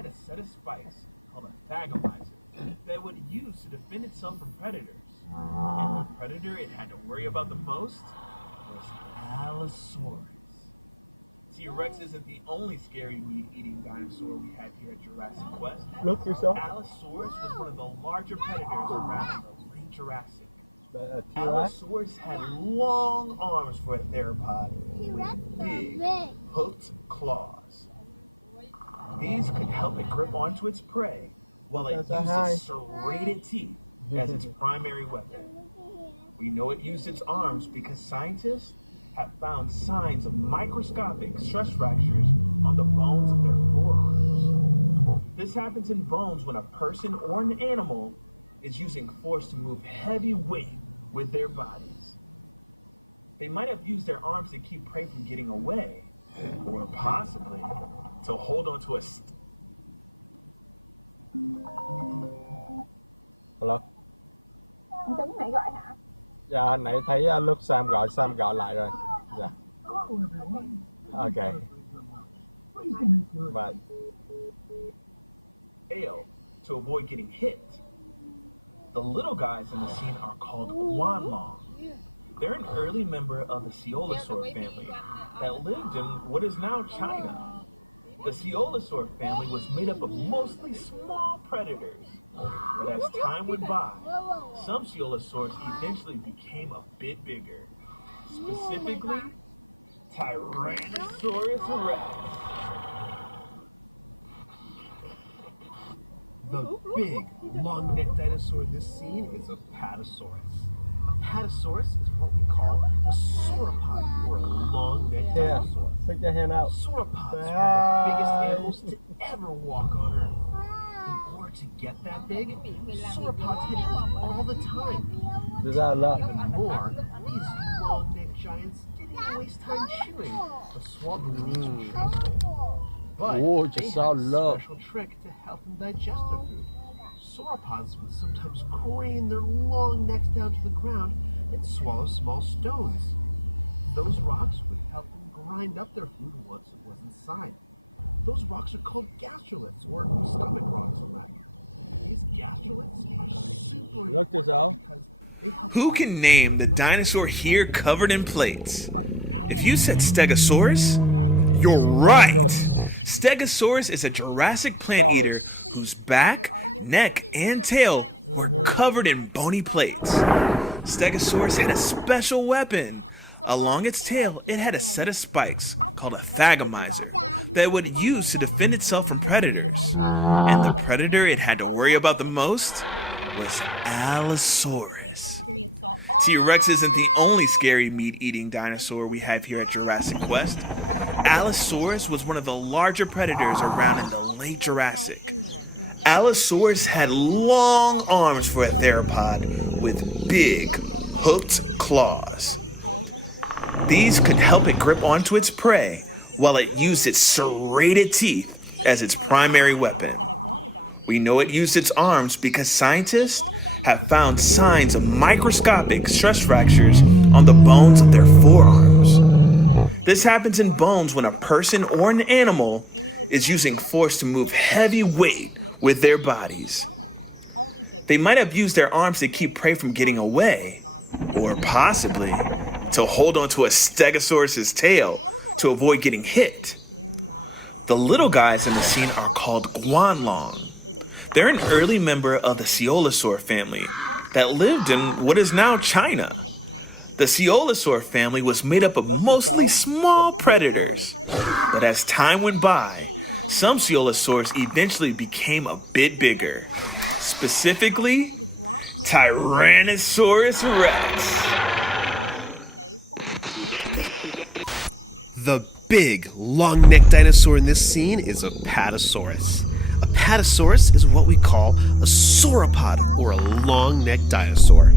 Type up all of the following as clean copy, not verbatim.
had a set of spikes called a thagomizer that it would use to defend itself from predators. And the predator it had to worry about the most was Allosaurus. T-Rex isn't the only scary meat-eating dinosaur we have here at Jurassic Quest. Look yourself. Allosaurus was one of the larger predators around in the late Jurassic. T-Rex? Allosaurus had long arms for a theropod with big, hooked claws. These could help it grip onto its prey while it used its serrated teeth as its primary weapon. We know it used its arms because scientists have found signs of microscopic stress fractures on the bones of their forearms. This happens in bones when a person or an animal is using force to move heavy weight with their bodies. They might have used their arms to keep prey from getting away, or possibly to hold onto a Hello? Anh Tuấn nãy gọi hả? Dạ, hồi nãy thấy lúc Sam gọi lại rồi. Dạ. Okay. But to avoid getting hit. The little guys in the scene are called guanlong. They're an early member of the Coelosaur family that lived in what is now China. The Coelosaur family was made up of mostly small predators. But as time went by, some Coelosaurs eventually became a bit bigger. Specifically, Tyrannosaurus rex. The big, long-necked dinosaur in this scene is a Apatosaurus. Apatosaurus is what we call a sauropod, or a long-necked dinosaur. Stick your hand out. Sauropods are the biggest animals to ever walk on Earth. In order to get that big, sauropods had to eat all the time. Even more, these long-necked giants didn't even waste time chewing, but swallowed the leaves from trees whole. But they had a special trick to help them digest their food. Sauropods would sometimes crane their long necks down to the ground and swallow small stones. Those rocks would help them grind up their food once it was inside. Those rocks are called gastroliths, or stomach rocks in Latin. These gastroliths are super important because they help. Who can name the dinosaur here covered in plates? If you said Stegosaurus, you're right! Stegosaurus is a Jurassic plant eater whose back, neck, and tail were covered in bony plates. Stegosaurus had a special weapon. Along its tail, it had a set of spikes called a thagomizer that it would use to defend itself from predators. And the predator it had to worry about the most was Allosaurus. T-Rex isn't the only scary meat-eating dinosaur we have here at Jurassic Quest. Allosaurus was one of the larger predators around in the late Jurassic. Allosaurus had long arms for a theropod with big, hooked claws. These could help it grip onto its prey while it used its serrated teeth as its primary weapon. We know it used its arms because scientists have found signs of microscopic stress fractures on the bones of their forearms. This happens in bones when a person or an animal is using force to move heavy weight with their bodies. They might have used their arms to keep prey from getting away, or possibly to hold onto a Stegosaurus's tail to avoid getting hit. The little guys in the scene are called guanlong. They're an early member of the Coelosaur family that lived in what is now China. The Coelosaur family was made up of mostly small predators, but as time went by, some Coelosaurs eventually became a bit bigger. Specifically, Tyrannosaurus rex. The big, long-necked dinosaur in this scene is a Apatosaurus. Apatosaurus is what we call a sauropod, or a long-necked dinosaur.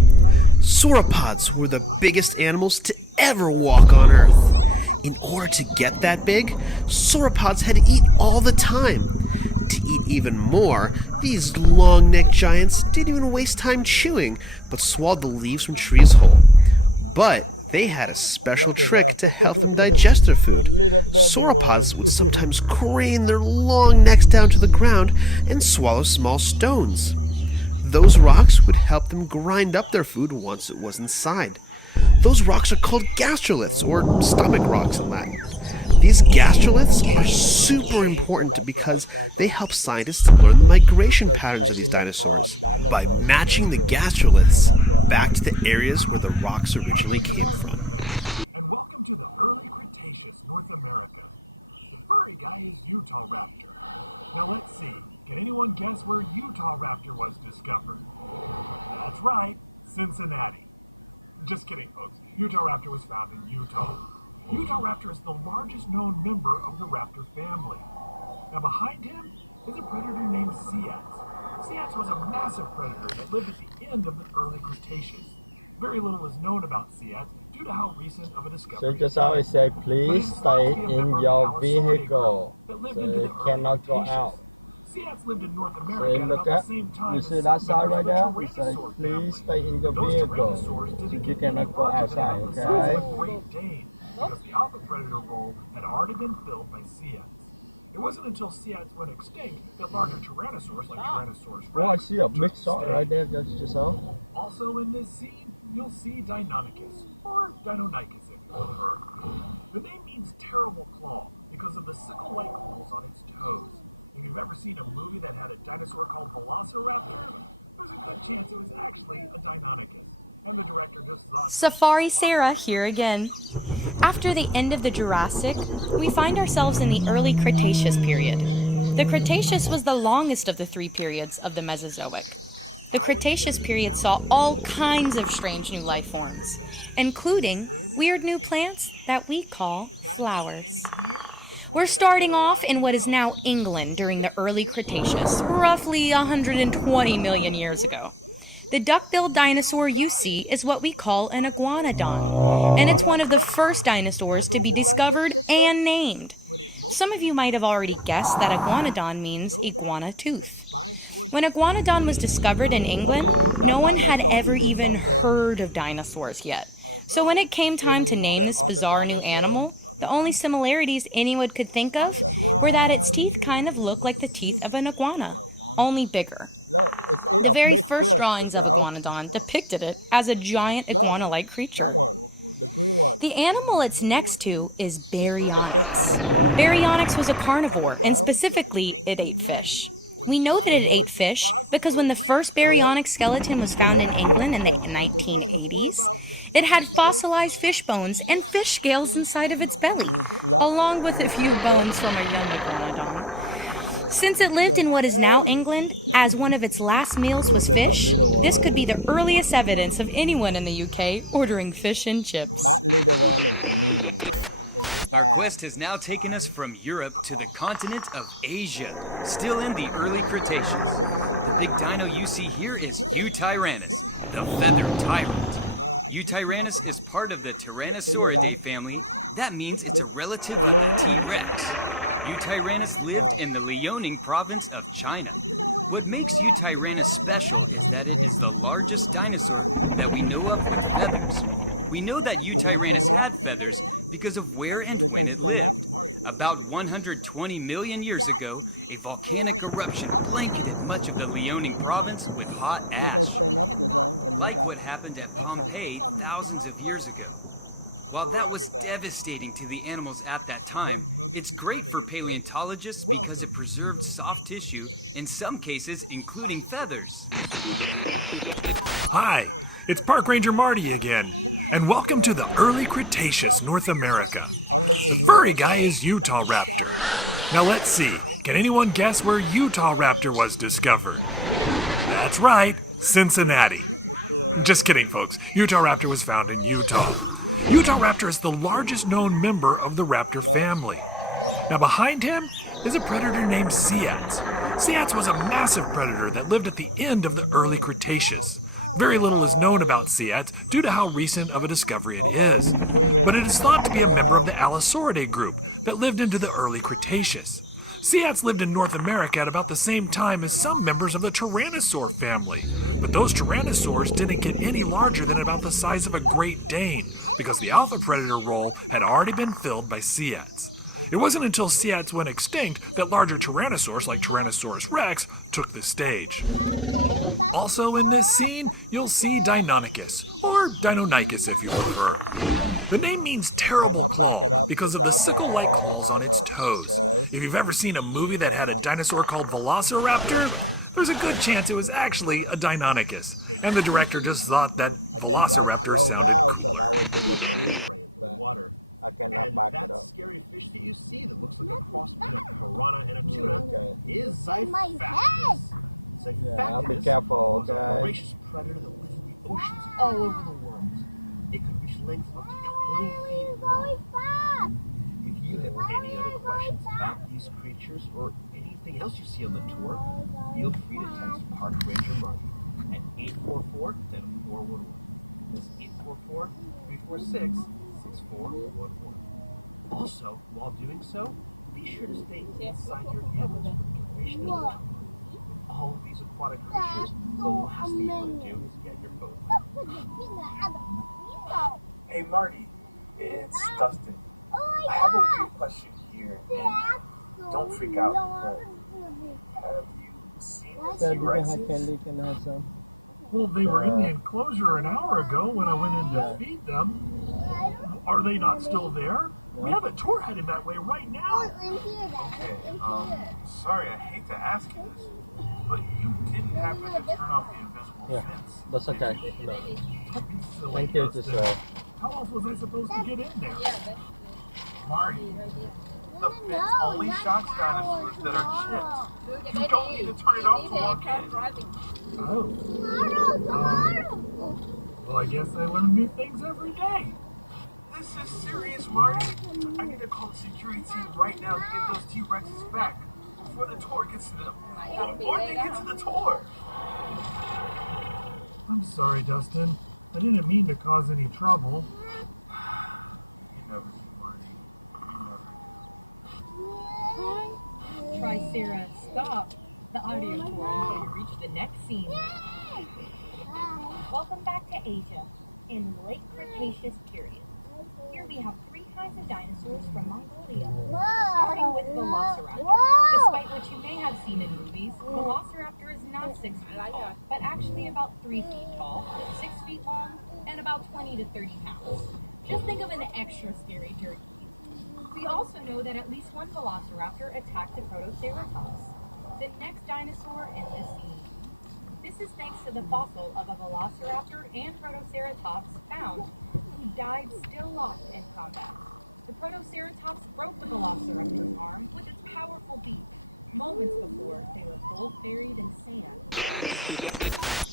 Sauropods were the biggest animals to ever walk on Earth. In order to get that big, sauropods had to eat all the time. To eat even more, these long-necked giants didn't even waste time chewing, but swallowed the leaves from trees whole. But they had a special trick to help them digest their food. Sauropods would sometimes crane their long necks down to the ground and swallow small stones. Those rocks would help them grind up their food once it was inside. Those rocks are called gastroliths, or stomach rocks in Latin. These gastroliths are super important because they help scientists learn the migration patterns of these dinosaurs by matching the gastroliths back to the areas where the rocks originally came from. And welcome to the early Cretaceous, North America. The furry guy is Utah Raptor. Now let's see, can anyone guess where Utah Raptor was discovered? That's right, Cincinnati. Just kidding, folks. Utah Raptor was found in Utah. Utah Raptor is the largest known member of the raptor family. Now behind him is a predator named Ceyx. Ceyx was a massive predator that lived at the end of the early Cretaceous. Very little is known about Ceyx due to how recent of a discovery. So just always say, please stay in your vehicle. So you cannot go out. Ceyx lived in North So America you look at up, the same time you as see that side right there? members You of the say, Tyrannosaur please family. stay in your Those vehicle. tyrannosaurs So didn't you get cannot any go larger outside, than the size okay? of a Great Dane, because the alpha predator role had already been filled by Ceyx. It wasn't until Ceyx went extinct that larger tyrannosaurs like Tyrannosaurus Oh, I rex see a took big the star stage. right there, just yourself. Also in this scene, you'll see Deinonychus, or Deinonychus if you prefer. The name means terrible claw because of the sickle-like claws on its toes. If you've ever seen a movie that had a dinosaur called Velociraptor, there's a good chance it was actually a Deinonychus. And the director just thought... Safari Sarah here again. After the end of the Jurassic, we find ourselves in the early Cretaceous period. The Cretaceous was the longest of the three periods of the Mesozoic. The Cretaceous period saw all kinds of strange new life forms, including weird new plants that we call flowers. We're starting off in what is now England during the early Cretaceous, roughly 120 million years ago. The duck-billed dinosaur you see is what we call an iguanodon, and it's one of the first dinosaurs to be discovered and named. Some of you might have already guessed that iguanodon means iguana tooth. When iguanodon was discovered in England, no one had ever even heard of dinosaurs yet. So when it came time to name this bizarre new animal, the only similarities anyone could think of were that its teeth kind of looked like the teeth of an iguana, only bigger. The very first drawings of iguanodon depicted it as a giant iguana-like creature. That one, the green one. The animal it's next to is Baryonyx. Baryonyx was a carnivore, and specifically, it ate fish. We know that it ate fish because when the first baryonyx skeleton was found in England in the 1980s, it had fossilized fish bones and fish scales inside of its belly, along with a few bones from a young iguanodon. Since it lived in what is now England, as one of its last meals was fish, this could be the earliest evidence of anyone in the UK ordering fish and chips. That little one is me. Our quest has now taken us from Europe to the continent of Asia, still in the early Cretaceous. The big dino you see here is Eutyrannus, the feathered tyrant. Eutyrannus is part of the Tyrannosauridae family. That means it's a relative of the T-Rex. Eutyrannus lived in the Liaoning province of China. What makes Eutyrannus special is that it is the largest dinosaur that we know of with feathers. We know that Eutyrannus had feathers because of where and when it lived. About 120 million years ago, a volcanic eruption blanketed much of the Liaoning province with hot ash, like what happened at Pompeii thousands of years ago. While that was devastating to the animals at that time, it's great for paleontologists because it preserved soft tissue, in some cases including feathers. Hi, it's Park Ranger Marty again, and welcome to the early Cretaceous, North America. The furry guy is Utah Raptor. Now let's see, can anyone guess where Utah Raptor was discovered? That's right, Cincinnati. Just kidding, folks. Utah Raptor was found in Utah. Utah Raptor is the largest known member of the raptor family. Now behind him is a predator named Ceyx. Ceyx was a massive predator that lived at the end of the early Cretaceous. Very little is known about Ceyx due to how recent of a discovery it is. But it is thought to be a member of the Allosauridae group that lived into the early Cretaceous. Seats lived in North America at about the same time as some members of the Tyrannosaur family. But those Tyrannosaurs didn't get any larger than about the size of a Great Dane because the alpha predator role had already been filled by Seats. It wasn't until Seats went extinct that larger Tyrannosaurs like Tyrannosaurus rex took the stage. Also in this scene, you'll see Deinonychus, or Deinonychus if you prefer. The name means terrible claw because of the sickle-like claws on its toes. If you've ever seen a movie that had a dinosaur called Velociraptor, there's a good chance it was actually a Deinonychus, and the director just thought that Velociraptor sounded cool. Water. I cannot back it that up. scary fish that you see that looks like a cross between a piranha and a tuna is Xiphactus. Yeah, be Xiphactus careful, was a okay? voracious predator that lives in the oceans all over the world. It could reach lengths of up to 20 feet long. If you have any other questions about these creatures or anything else you see on the tour, feel free to text Park Ranger Marty at 844-411. That's 844-346-6411. Also, while doing so, be sure to stay inside your vehicles for the duration of the tour. With all of these aquatic creatures, the last thing you want to do is get your phone wet. Hey Marty, it's Dustin. I have a weird question here, and don't freak out, but have you seen the T-Rexes? Candy, can I have some? Well, they were in the enclosure an hour ago when I went in to feed them. Are they not still there? We have a tour headed that way right now. Okay, sorry, I hate to ask you this, but you didn't happen to turn off the invisible fence. That's okay. Don't be silly, Thank you, Dustin. Giselle. How else was I supposed to get in there? Marty, the fence only shocks dinosaurs that are chipped. You don't need to turn it off to walk in. Well, I guess I learn new things every day. This is serious, Marty. I need to call the security team right now to get those T-Rexes back before the tour gets to them. Or they get to the tour. I'm sorry, Dustin. I didn't mean to cause any trouble. You never do, Marty. You never do. Tricera, stop the audio tour until you reach the next scene. Welcome back to Asia in the late Cretaceous period. Here we have three kinds of dinosaurs from Mongolia, starting with Velociraptor. Despite what you may have seen in movies, Velociraptor is not 6 feet tall, but actually about 3 feet tall, 6 feet long, and about 20 to 30 pounds. Just think of an extra scary turkey. We also know that at least one Velociraptor attacked a Protoceratops, the next dinosaur in this scene. This is thanks to the fossil of a Velociraptor and Protoceratops found who died still locked in combat. The Protoceratops broke the Velociraptor's arm with its powerful beak, moments before they were both buried in sand.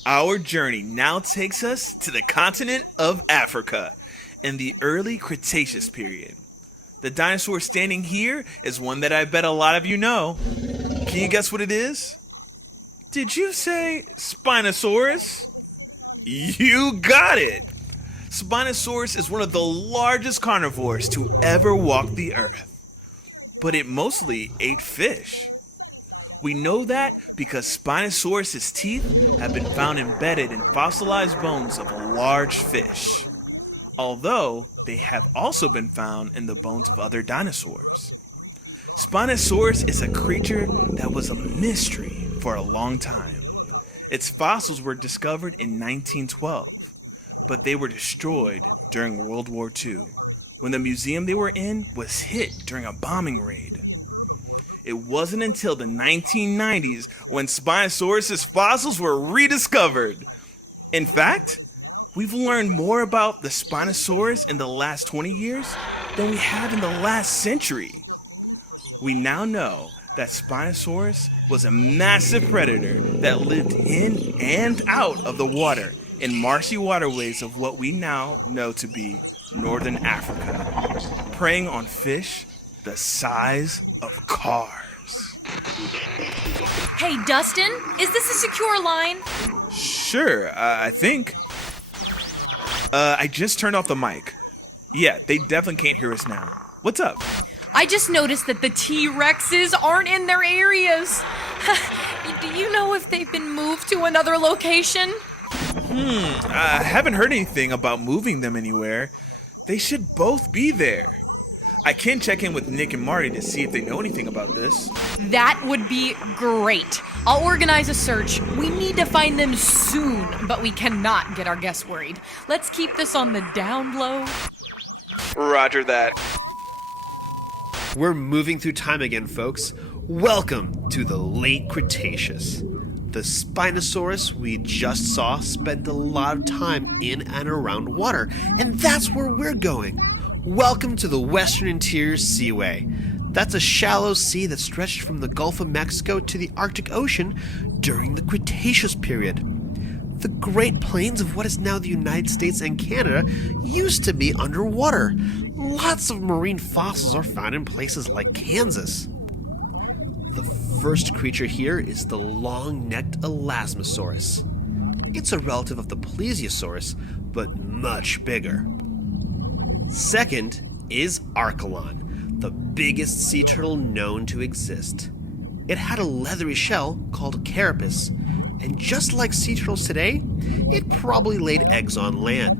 Our journey now takes us to the continent of Africa in the early Cretaceous period. The dinosaur standing here is one that I bet a lot of you know. Can you guess what it is? Did you say Spinosaurus? You got it! Spinosaurus is one of the largest carnivores to ever walk the earth. But it mostly ate fish. We know that because Spinosaurus's teeth have been found embedded in fossilized bones of a large fish, although they have also been found in the bones of other dinosaurs. Spinosaurus is a creature that was a mystery for a long time. Its fossils were discovered in 1912, but they were destroyed during World War II, when the museum they were in was hit during a bombing raid. It wasn't until the 1990s when Spinosaurus's fossils were rediscovered. In fact, we've learned more about the Spinosaurus in the last 20 years than we have in the last century. We now know that Spinosaurus was a massive predator that lived in and out of the water in marshy waterways of what we now know to be northern Africa, preying on fish the size of cars. Hey, Dustin, is this a secure line? Sure, I think. I just turned off the mic. Yeah, they definitely can't hear us now. What's up? I just noticed that the T-Rexes aren't in their areas. Do you know if they've been moved to another location? I haven't heard anything about moving them anywhere. They should both be there. I can check in with Nick and Marty to see if they know anything about this. That would be great. I'll organize a search. We need to find them soon, but we cannot get our guests worried. Let's keep this on the down low. Roger that. We're moving through time again, folks. Welcome to the late Cretaceous. The Spinosaurus we just saw spent a lot of time in and around water, and that's where we're going. Welcome to the Western Interior Seaway. That's a shallow sea that stretched from the Gulf of Mexico to the Arctic Ocean during the Cretaceous period. The Great Plains of what is now the United States and Canada used to be underwater. Lots of marine fossils are found in places like Kansas. The first creature here is the long-necked Elasmosaurus. It's a relative of the Plesiosaurus, but much bigger. Second is Archelon, the biggest sea turtle known to exist. It had a leathery shell called a carapace, and just like sea turtles today, it probably laid eggs on land.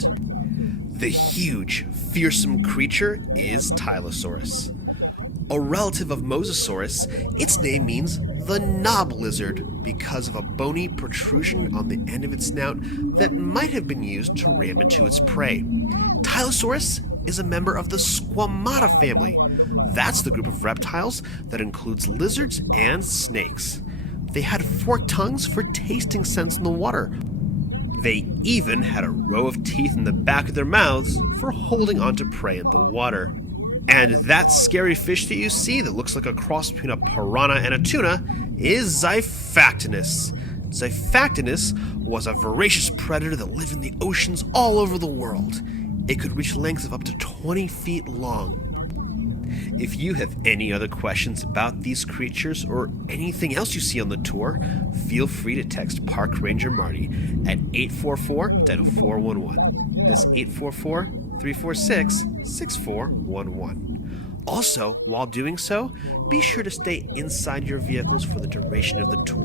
The huge, fearsome creature is Tylosaurus. A relative of Mosasaurus, its name means the knob lizard because of a bony protrusion on the end of its snout that might have been used to ram into its prey. Tylosaurus is a member of the Squamata family. That's the group of reptiles that includes lizards and snakes. They had forked tongues for tasting scents in the water. They even had a row of teeth in the back of their mouths for holding onto prey in the water. And that scary fish that you see that looks like a cross between a piranha and a tuna is Xiphactinus. Xiphactinus was a voracious predator that lived in the oceans all over the world. It could reach lengths of up to 20 feet long. If you have any other questions about these creatures or anything else you see on the tour, feel free to text Park Ranger Marty at 844-411. That's 844-346-6411. Also, while doing so, be sure to stay inside your vehicles for the duration of the tour.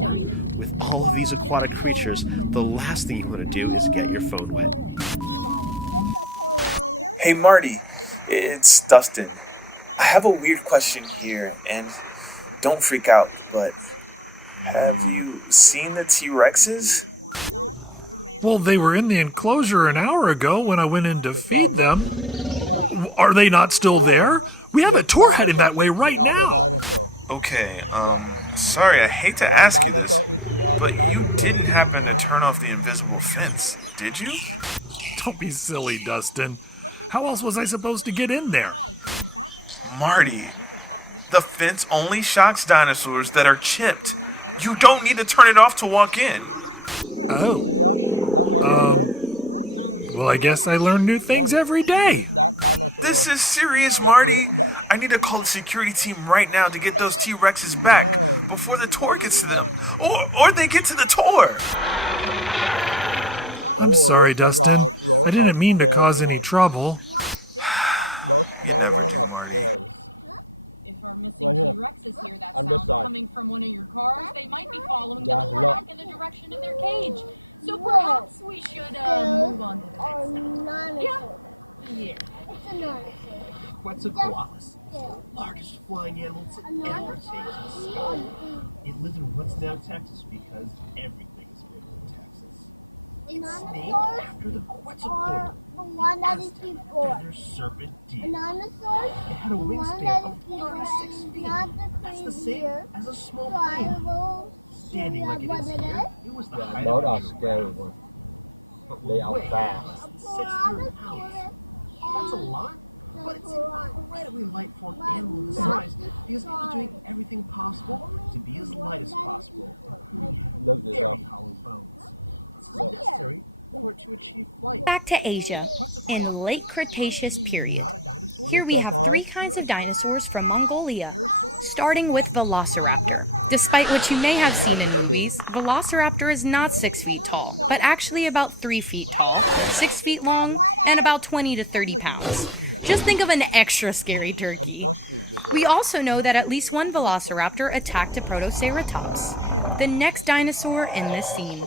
With all of these aquatic creatures, the last thing you want to do is get your phone wet. Hey Marty, it's Dustin. I have a weird question here, and don't freak out, but have you seen the T-Rexes? Well, they were in the enclosure an hour ago when I went in to feed them. Are they not still there? We have a tour headed that way right now. Okay, sorry, I hate to ask you this, but you didn't happen to turn off the invisible fence, did you? Don't be silly, Dustin. How else was I supposed to get in there? Marty, the fence only shocks dinosaurs that are chipped. You don't need to turn it off to walk in. Oh. Well, I guess I learn new things every day. This is serious, Marty. I need to call the security team right now to get those T-Rexes back before the tour gets to them. Or they get to the tour. I'm sorry, Dustin. I didn't mean to cause any trouble. Those small ones are scary. If our missing T-Rexes hear that sound coming from one of your cars, they might be following the track in the direction of their cage. So perhaps we should move on to the next stop. Yeah. It's a dinosaur. Quetzalcoatlus, the largest flying animal to ever take to the sky. It lived in what's now Texas because everything is bigger in Texas. It's named after the Quetzalcoatl, The one that is Aztec before. feather serpent deer. Dinosaur. It had a wingspan of 36 feet. That's the same as a small plane. Standing like it is here, it was the height Those of are a scary giraffe. ones. But They are weigh fast. less than 600 pounds. That's a lot, but it's incredibly light for an animal this size because it was doing everything possible to be as light as possible, including having very hollow bones. This is necessary or to achieve flight. Back to Asia, in late Cretaceous period. Not a dinosaur? Here we have three kinds of dinosaurs from Mongolia, starting with Velociraptor. Despite what you may have seen in movies, Velociraptor is not 6 feet tall, but actually about 3 feet tall, 6 feet long, and about 20 to 30 pounds. Just think of an extra scary turkey. We also know that at least one Velociraptor attacked a Protoceratops, the next dinosaur in this scene.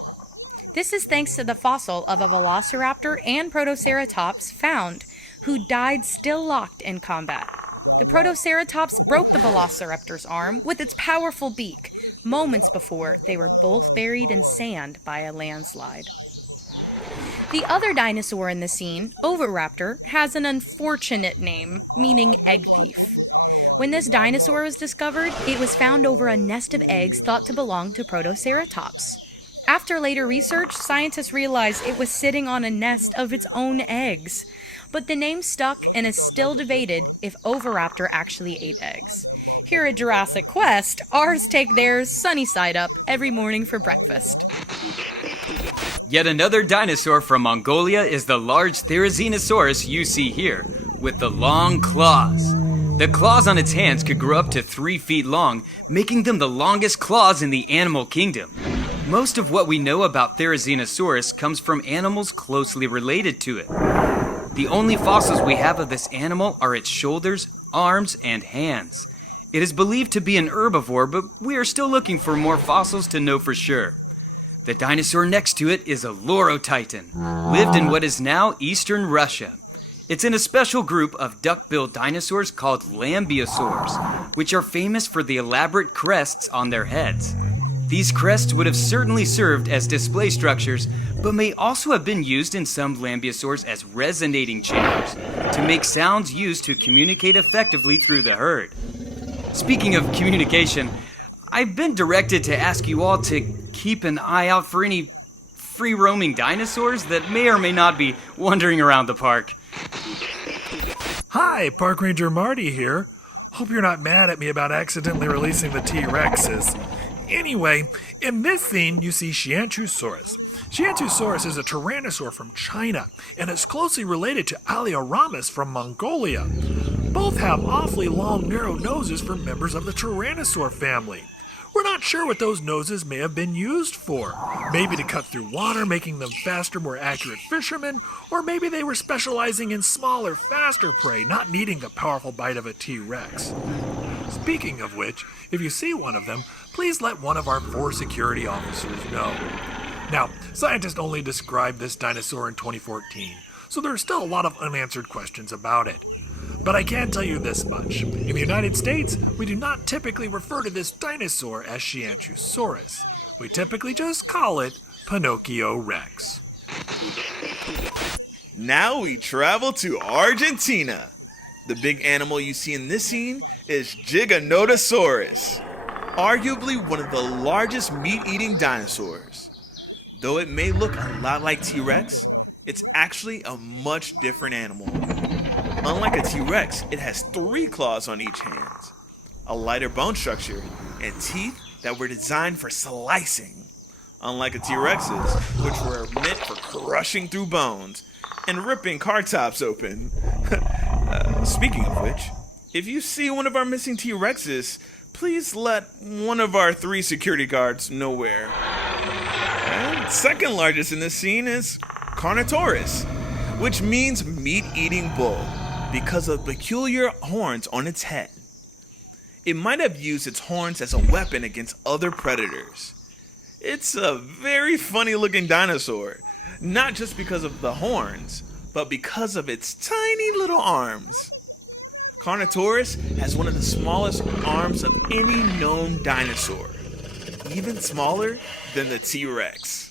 This is thanks to the fossil of a Velociraptor and Protoceratops found, who died still locked in combat. The Protoceratops broke the Velociraptor's arm with its powerful beak, moments before they were both buried in sand by a landslide. The other dinosaur in the scene, Oviraptor, has an unfortunate name, meaning egg thief. When this dinosaur was discovered, it was found over a nest of eggs thought to belong to Protoceratops. After later research, scientists realized it was sitting on a nest of its own eggs. But the name stuck and is still debated if Oviraptor actually ate eggs. Here at Jurassic Quest, ours take theirs sunny side up every morning for breakfast. Yet another dinosaur from Mongolia is the large Therizinosaurus you see here, with the long claws. The claws on its hands could grow up to 3 feet long, making them the longest claws in the animal kingdom. Most of what we know about Therizinosaurus comes from animals closely related to it. The only fossils we have of this animal are its shoulders, arms, and hands. It is believed to be an herbivore, but we are still looking for more fossils to know for sure. The dinosaur next to it is a Lorotitan, lived in what is now eastern Russia. It's in a special group of duck-billed dinosaurs called lambeosaurs, which are famous for the elaborate crests on their heads. These crests would have certainly served as display structures, but may also have been used in some lambeosaurs as resonating chambers, to make sounds used to communicate effectively through the herd. Speaking of communication, I've been directed to ask you all to keep an eye out for any free-roaming dinosaurs that may or may not be wandering around the park. Hi, Park Ranger Marty here. Hope you're not mad at me about accidentally releasing the T-Rexes. Anyway, in this scene you see Xianchusaurus. Xianchusaurus is a tyrannosaur from China and is closely related to Alioramus from Mongolia. Both have awfully long, narrow noses for members of the tyrannosaur family. We're not sure what those noses may have been used for. Maybe to cut through water, making them faster, more accurate fishermen, or maybe they were specializing in smaller, faster prey, not needing the powerful bite of a T-Rex. Speaking of which, if you see one of them, please let one of our 4 security officers know. Now, scientists only described this dinosaur in 2014, so there are still a lot of unanswered questions about it. But I can tell you this much. In the United States, we do not typically refer to this dinosaur as Xianchusaurus. We typically just call it Pinocchio Rex. Now we travel to Argentina. The big animal you see in this scene is Giganotosaurus, arguably one of the largest meat-eating dinosaurs. Though it may look a lot like T-Rex, it's actually a much different animal. Unlike a T-Rex, it has 3 claws on each hand, a lighter bone structure, and teeth that were designed for slicing. Unlike a T-Rex's, which were meant for crushing through bones and ripping car tops open. Speaking of which, if you see one of our missing T-Rexes, please let one of our 3 security guards know where. And second largest in this scene is Carnotaurus, which means meat-eating bull because of peculiar horns on its head. It might have used its horns as a weapon against other predators. It's a very funny-looking dinosaur, not just because of the horns, but because of its tiny little arms. Carnotaurus has one of the smallest arms of any known dinosaur, even smaller than the T-Rex.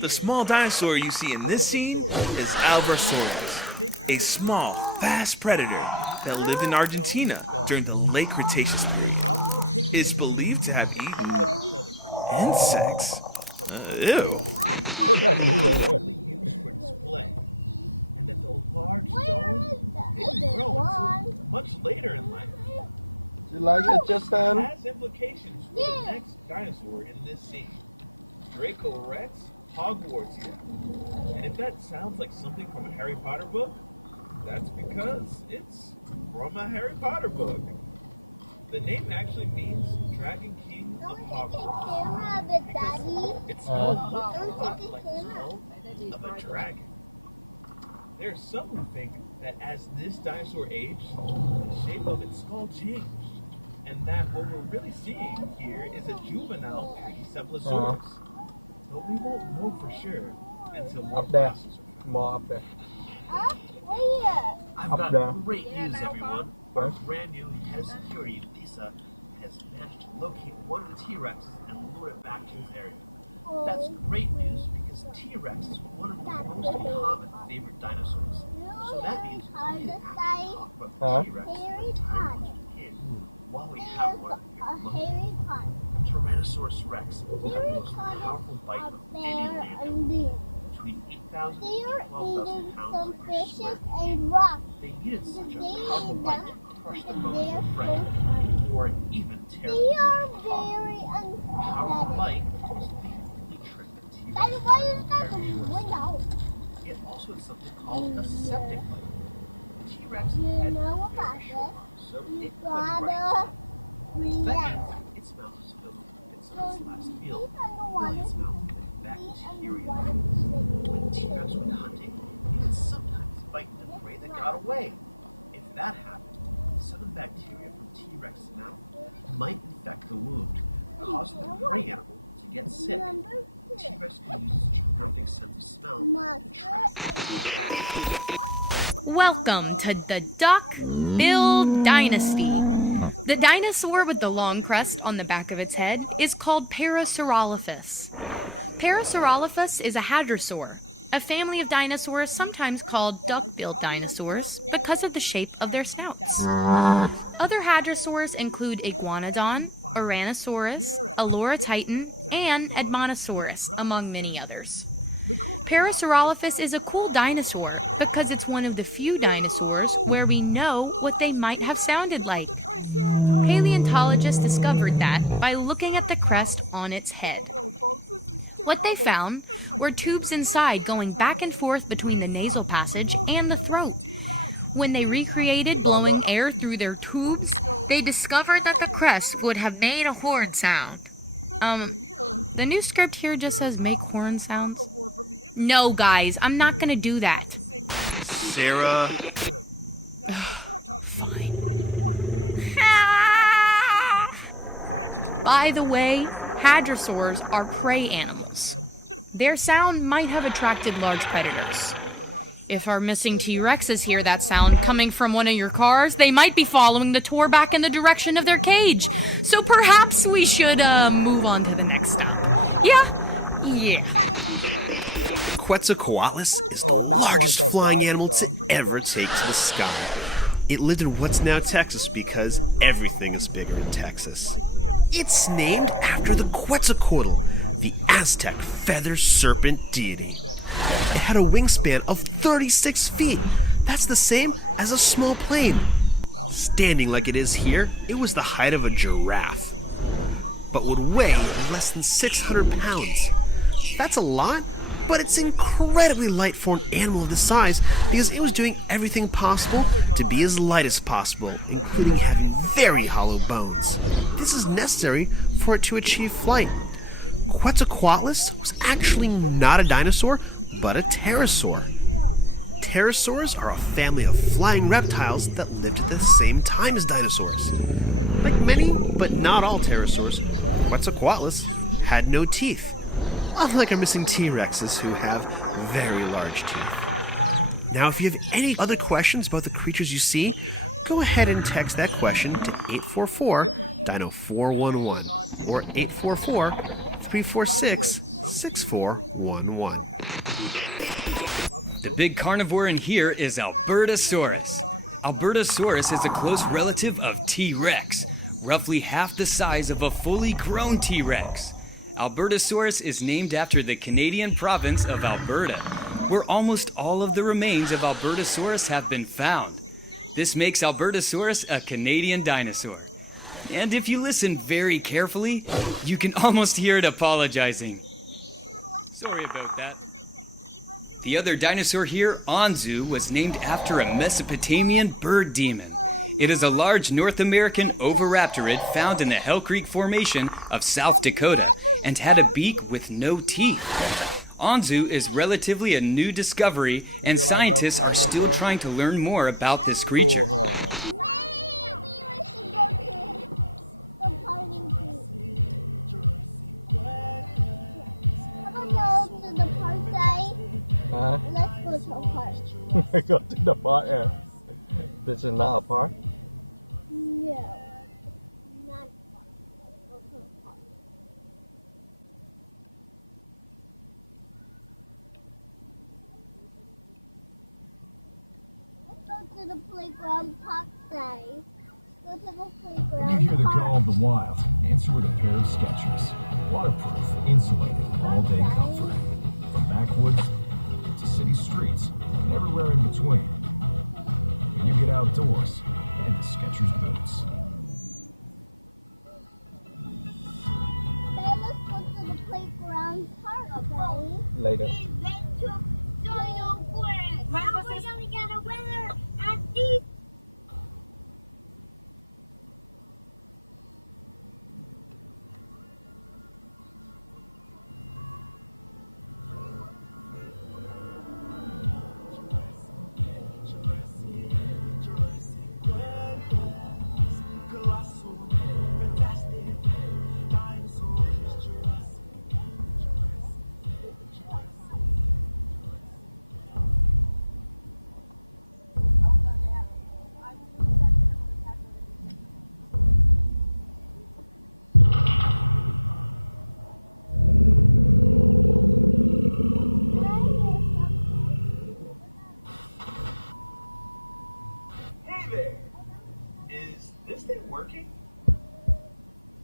The small dinosaur you see in this scene is Albersaurus, a small, fast predator that lived in Argentina during the late Cretaceous period. It is believed to have eaten insects. Ew. And that the large dome didn't grow until much later in life. You like it, Justin? It has implications for the next dinosaur in this scene. Draco Rex Hogwarts yet. And if that sounds like something from a Harry Potter book, that's because it's from a Harry Potter book. The name actually means Dragon King of Hogwarts. Because it's spelled a lot like the smell of a dragon. There's some who think that as this dinosaur aged, the shape of its skull changed. And that what we're really seeing here is a juvenile Pachycephalosaurus. But we won't know for sure until more Up there. fossils are found. More up there. I've Up got there. great news, everyone. Our brand new head of security, Lisa, has managed to locate one of the T-Rexes and lure it back to his area. That's great news because T-Rex is one of the most common favorite dinosaurs. So that means we can actually talk about the T-Rex the time as we can while we have one here. Tyrannosaurus Rex have the most powerful bite of any mammal. Between 8,000 and 12,000 pounds of per square feet. They needed such a powerful bite to crush the bones of a friend, or even tear the powerful bite was the only trick that T-Rex It also has something called a septic bite. The T-Rex had very short arms, so it couldn't brush its teeth. That means its mouth was filled with bits of its last meal, filling its mouth with bacteria. When T-Rex went hunting, it would sometimes bite the prey that got away. If that happened, some of the bacteria from T-Rex's mouth might infect the wound, causing the prey animal to get sick. T-Rex can use its terrific sense of smell to track. Welcome to the Duck-Bill Dynasty. The dinosaur with the long crest on the back of its head is called Parasaurolophus. Parasaurolophus is a hadrosaur, a family of dinosaurs sometimes called duck-billed dinosaurs because of the shape of their snouts. Other hadrosaurs include Iguanodon, Ouranosaurus, Alouratitan, and Edmontosaurus, among many others. Parasaurolophus is a cool dinosaur because it's one of the few dinosaurs where we know what they might have sounded like. Paleontologists discovered that by looking at the crest on its head. What they found were tubes inside going back and forth between the nasal passage and the throat. When they recreated blowing air through their tubes, they discovered that the crest would have made a horn sound. The new script here just says make horn sounds. No, guys, I'm not gonna do that. Sarah. Fine. By the way, hadrosaurs are prey animals. Their sound might have attracted large predators. If our missing T-Rexes hear that sound coming from one of your cars, they might be following the tour back in the direction of their cage. So perhaps we should move on to the next stop. Yeah. Quetzalcoatlus is the largest flying animal to ever take to the sky. It lived in what's now Texas because everything is bigger in Texas. It's named after the Quetzalcoatl, the Aztec feather serpent deity. It had a wingspan of 36 feet. That's the same as a small plane. Standing like it is here, it was the height of a giraffe, but would weigh less than 600 pounds. That's a lot, but it's incredibly light for an animal of this size because it was doing everything possible to be as light as possible, including having very hollow bones. This is necessary for it to achieve flight. Quetzalcoatlus was actually not a dinosaur, but a pterosaur. Pterosaurs are a family of flying reptiles that lived at the same time as dinosaurs. Like many, but not all pterosaurs, Quetzalcoatlus had no teeth. Unlike our missing T-Rexes, who have very large teeth. Now, if you have any other questions about the creatures you see, go ahead and text that question to 844-DINO-411 or 844-346-6411. The big carnivore in here is Albertosaurus. Albertosaurus is a close relative of T-Rex, roughly half the size of a fully grown T-Rex. Albertosaurus is named after the Canadian province of Alberta, where almost all of the remains of Albertosaurus have been found. This makes Albertosaurus a Canadian dinosaur. And if you listen very carefully, you can almost hear it apologizing. Sorry about that. The other dinosaur here, Anzu, was named after a Mesopotamian bird demon. It is a large North American oviraptorid found in the Hell Creek Formation of South Dakota and had a beak with no teeth. Anzu is relatively a new discovery, and scientists are still trying to learn more about this creature. Let's go to a park. Go to the park. This is not a park. No. Not a park. Let's go to a park. Let's go to the playground park day. Go to the playground. You hear the park. call of the wild. Answer with a pair of Skechers. Waterproof, insulated, all-day comfort. From backwoods to city streets and everywhere in between. When you get outdoors, get into Skechers boots. Then let's go to the playground park day. Later. Went to Dino Forest. Now we're gonna get a winner at the Hey there! Is this thing working?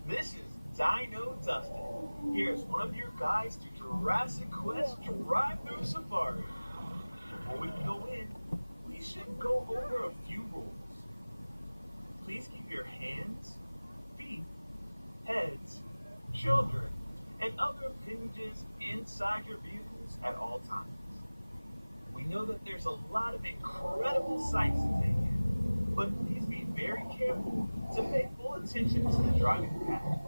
This is Dino Dustin. Here's one of your guides to Jurassic Quest Drive-Thru Safari. Before we can go in, we should go over a few rules. Please keep your hands, feet, heads, children, and other appendages inside your vehicles at all times. We know that there's a lot of incredible sights to take in, but please be very careful to pay full attention to the driving path,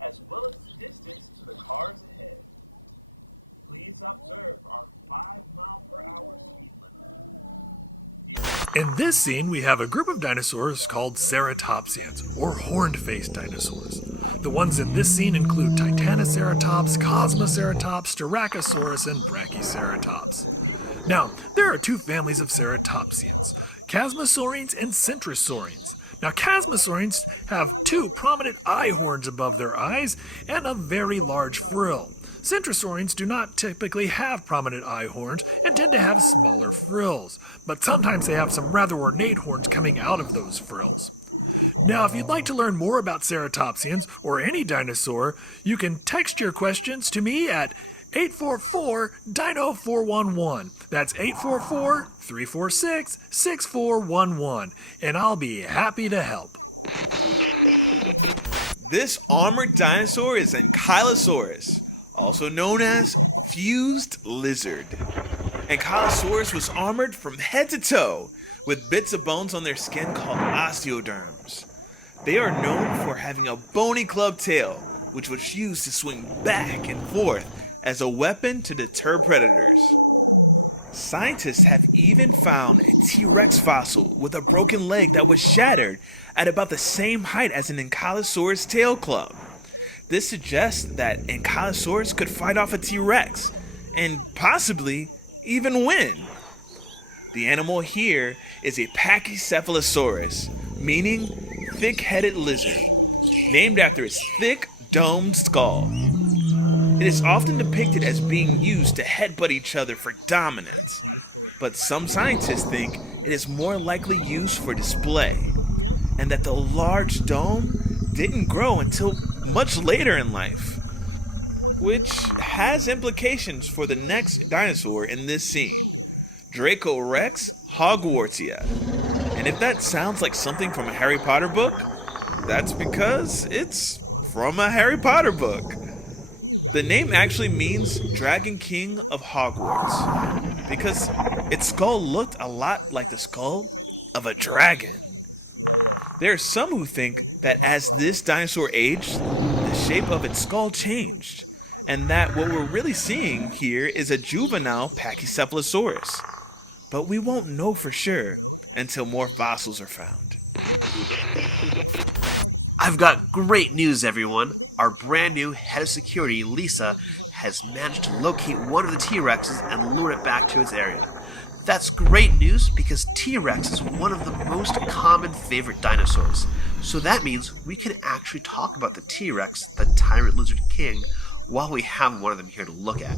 as well as the distance to the cars ahead. Please observe our 5-mile-per-hour speed limit. In this scene, we have a group of dinosaurs called ceratopsians, or horned-faced dinosaurs. The ones in this scene include Titanoceratops, Cosmoceratops, Styracosaurus, and Brachioceratops. Now, there are two families of ceratopsians, Chasmosaurines and Centrosaurines. Now, Chasmosaurines have two prominent eye horns above their eyes and a very large frill. Centrosaurines do not typically have prominent eye horns and tend to have smaller frills, but sometimes they have some rather ornate horns coming out of those frills. Now, if you'd like to learn more about ceratopsians or any dinosaur, you can text your questions to me at 844-DINO-411. That's 844-346-6411, and I'll be happy to help. This armored dinosaur is Ankylosaurus, also known as fused lizard. Ankylosaurus was armored from head to toe with bits of bones on their skin called osteoderms. They are known for having a bony club tail, which was used to swing back and forth as a weapon to deter predators. Scientists have even found a T-Rex fossil with a broken leg that was shattered at about the same height as an Ankylosaurus tail club. This suggests that Ankylosaurus could fight off a T-Rex and possibly even win. The animal here is a Pachycephalosaurus, meaning thick-headed lizard, named after its thick, domed skull. It is often depicted as being used to headbutt each other for dominance, but some scientists think it is more likely used for display, and that the large dome didn't grow until much later in life, which has implications for the next dinosaur in this scene, Dracorex hogwartsia. And if that sounds like something from a Harry Potter book, that's because it's from a Harry Potter book. The name actually means Dragon King of Hogwarts because its skull looked a lot like the skull of a dragon. There are some who think that as this dinosaur aged, the shape of its skull changed, and that what we're really seeing here is a juvenile Pachycephalosaurus. But we won't know for sure until more fossils are found. I've got great news, everyone. Our brand new head of security, Lisa, has managed to locate one of the T-Rexes and lure it back to its area. That's great news because T-Rex is one of the most common favorite dinosaurs. So that means we can actually talk about the T-Rex, the Tyrant Lizard King, while we have one of them here to look at.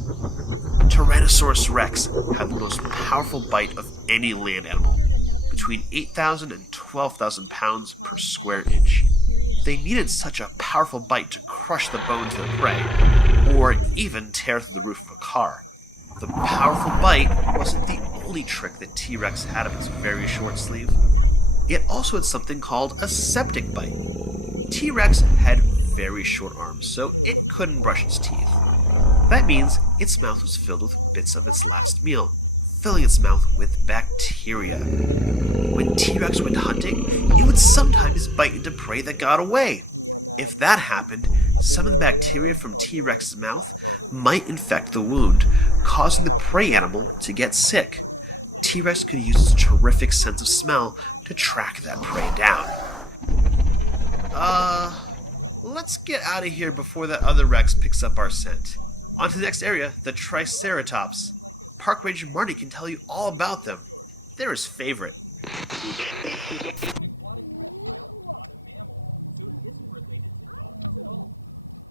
Tyrannosaurus Rex had the most powerful bite of any land animal, between 8,000 and 12,000 pounds per square inch. They needed such a powerful bite to crush the bones of their prey, or even tear through the roof of a car. The powerful bite wasn't the only trick that T-Rex had up its very short sleeve. It also had something called a septic bite. T-Rex had very short arms, so it couldn't brush its teeth. That means its mouth was filled with bits of its last meal, filling its mouth with bacteria. When T-Rex went hunting, it would sometimes bite into prey that got away. If that happened, some of the bacteria from T-Rex's mouth might infect the wound, causing the prey animal to get sick. T-Rex could use its terrific sense of smell to track that prey down. Let's get out of here before that other Rex picks up our scent. On to the next area, the Triceratops. Park Ranger Marty can tell you all about them. They're his favorite. An aquatic reptile is not a mammal, so it isn't related to dolphins at all.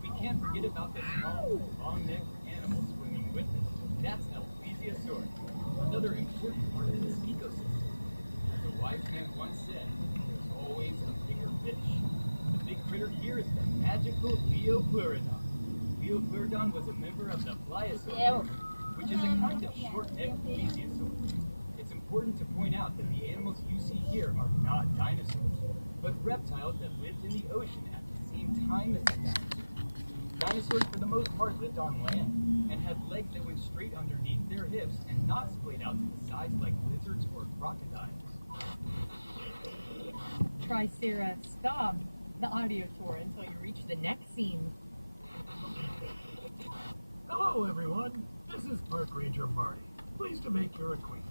We can't forget about the small, long-necked animals swimming with it. That's an plesiosaur, another important part of this ecosystem. As a wise man once said, there's always a bigger fish. The big critter here is the magical Leopleurodon. Leopleurodon was a member of the Pliosaur, which is a kind of short-necked plesiosaur. It's important to point out that the animals you see here are not dinosaurs, but reptiles that lived in the ocean at the same time as the dinosaurs. Dinosaurs, for the most part, lived on land and had legs that went straight underneath their hips and not splayed out to the sides like lizards or crocodiles. Tricera, stop the audio tour until you reach the next scene. Hello, everyone. This is Park Ranger Marty. Pleased to make your acquaintance.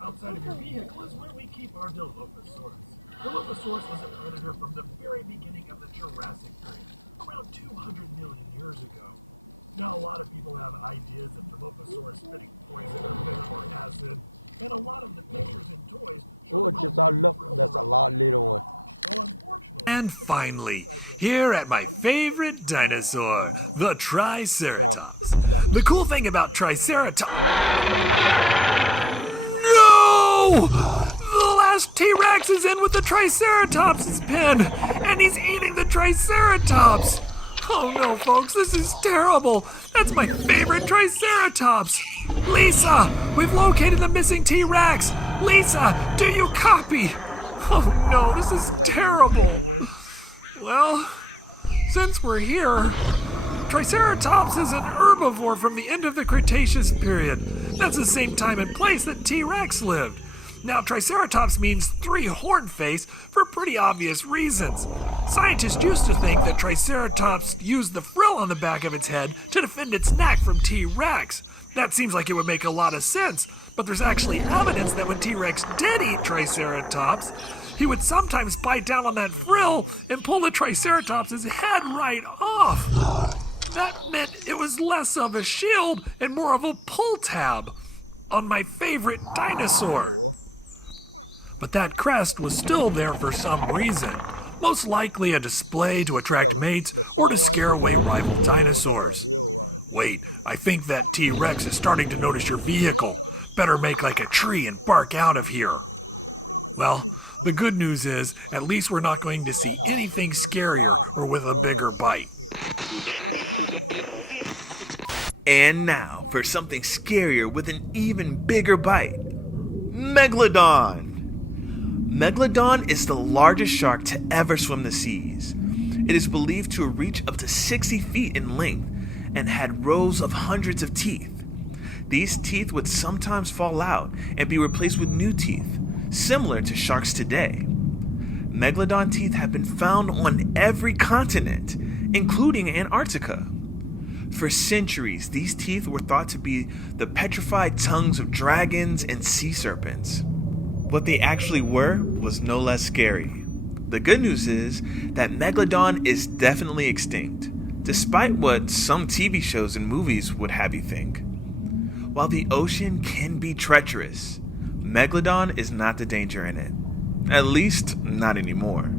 Outside of your vehicle is where we keep our Dilophosaurus. Dilophosaurus was a predator from the very beginning of the Jurassic period, around 200 million years ago. Now, a lot of people have ideas of Dilophosaurus spitting poison or venom or acid, and a lot of the pictures and toys show just a look. That's a lot little one. And finally, here at my favorite dinosaur, the Triceratops. The cool thing about Triceratops... No! The last T-Rex is in with the Triceratops' pen, and he's eating the Triceratops! Oh no, folks, this is terrible! That's my favorite Triceratops! Lisa, we've located the missing T-Rex! Lisa, do you copy? Oh no, this is terrible! Well, since we're here, Triceratops is an herbivore from the end of the Cretaceous period. That's the same time and place that T-Rex lived. Now, Triceratops means three-horned face for pretty obvious reasons. Scientists used to think that Triceratops used the frill on the back of its head to defend its neck from T-Rex. That seems like it would make a lot of sense, but there's actually evidence that when T-Rex did eat Triceratops, he would sometimes bite down on that frill and pull the Triceratops' head right off. That meant it was less of a shield and more of a pull tab on my favorite dinosaur. But that crest was still there for some reason. Most likely a display to attract mates or to scare away rival dinosaurs. Wait, I think that T-Rex is starting to notice your vehicle. Better make like a tree and bark out of here. Well, the good news is, at least we're not going to see anything scarier or with a bigger bite. And now for something scarier with an even bigger bite. Megalodon. Megalodon is the largest shark to ever swim the seas. It is believed to reach up to 60 feet in length, and had rows of hundreds of teeth. These teeth would sometimes fall out and be replaced with new teeth, similar to sharks today. Megalodon teeth have been found on every continent, including Antarctica. For centuries, these teeth were thought to be the petrified tongues of dragons and sea serpents. What they actually were was no less scary. The good news is that Megalodon is definitely extinct, despite what some TV shows and movies would have you think. While the ocean can be treacherous, Megalodon is not the danger in it. At least, not anymore.